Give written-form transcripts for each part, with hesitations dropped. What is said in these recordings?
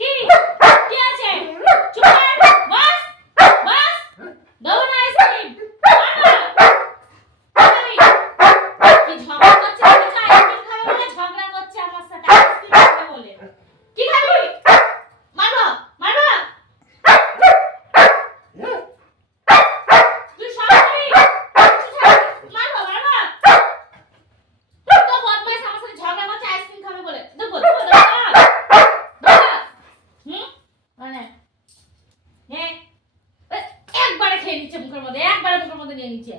কি কি আছে চুপ কর বাস বাস দাও না আইসক্রিম কি ঝগড়া করছে আইসক্রিম খাবে বলে ঝগড়া করছে আমার সাথে আইসক্রিম খাবে বলে কি খাবি মারবো মারবো তুই সব খাবি মারবো মারবো তো বদমাইশ আমার সাথে ঝগড়া করছে আইসক্রিম খাবে বলে দেখো মানে হ্যাঁ একবারে খেয়ে নিচ্ছে মুখের মধ্যে একবারে মুখের মধ্যে নিয়ে নিচ্ছে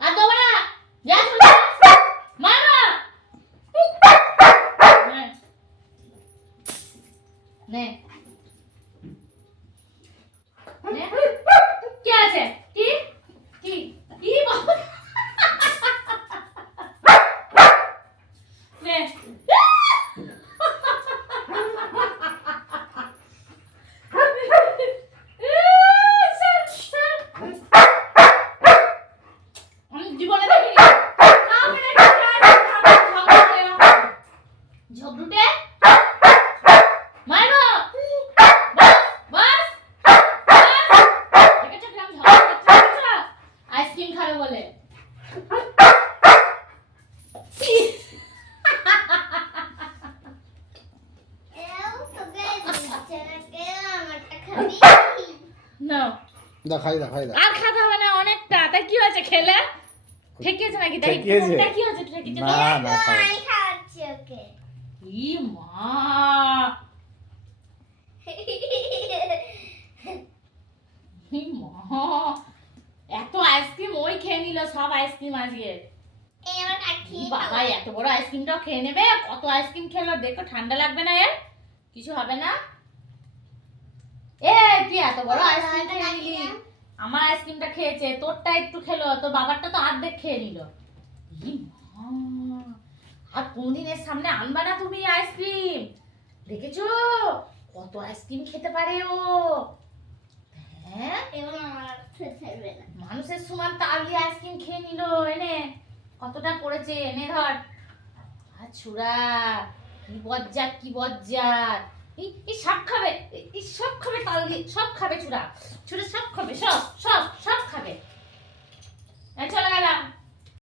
আর দেবো না যা শুনে মারো নে নে কি আছে কি কি কি নে আমি জীবনে দেখিনি ঝগড়ুটে মারো বাস বাস দেখেছো কিরম ঝগড়া করছে দেখেছো আইসক্রিম খাবে বলে না খাই দা আর খাতে হবে না অনেকটা তাই কি হয়েছে খেলে ঠেকিয়েছে নাকি তাই ঠেকিয়েছে? তাই কি হয়েছে ঠেকিয়েছে না না খাই ই মা ই মা এত আইসক্রিম ওই খেয়ে নিল সব আইসক্রিম আজকে বাবা এত বড় আইসক্রিমটাও খেয়ে নেবে কত আইসক্রিম খেলো দেখো ঠান্ডা লাগবে না এর কিছু হবে না এ কি এত বড় আইসক্রিম খেয়ে নিলি আমার আইসক্রিমটা খেয়েছে তোরটা একটু খেলো তোর বাবারটা তো অর্ধেক খেয়ে নিল ই মা আর কোনদিনের সামনে আনবা না তুমি আইসক্রিম দেখেছো কত আইসক্রিম খেতে পারে ও হ্যাঁ মানুষের সমান তাল দিয়ে আইসক্রিম খেয়ে নিল এনে কতটা করেছে এনে ধর আর ছুড়া কি বজ্জাত এই সব খাবে এই সব খাবে তাল দিয়ে সব খাবে ছুড়া ছুড়ে সব খাবে সব খাবে চলে গেলাম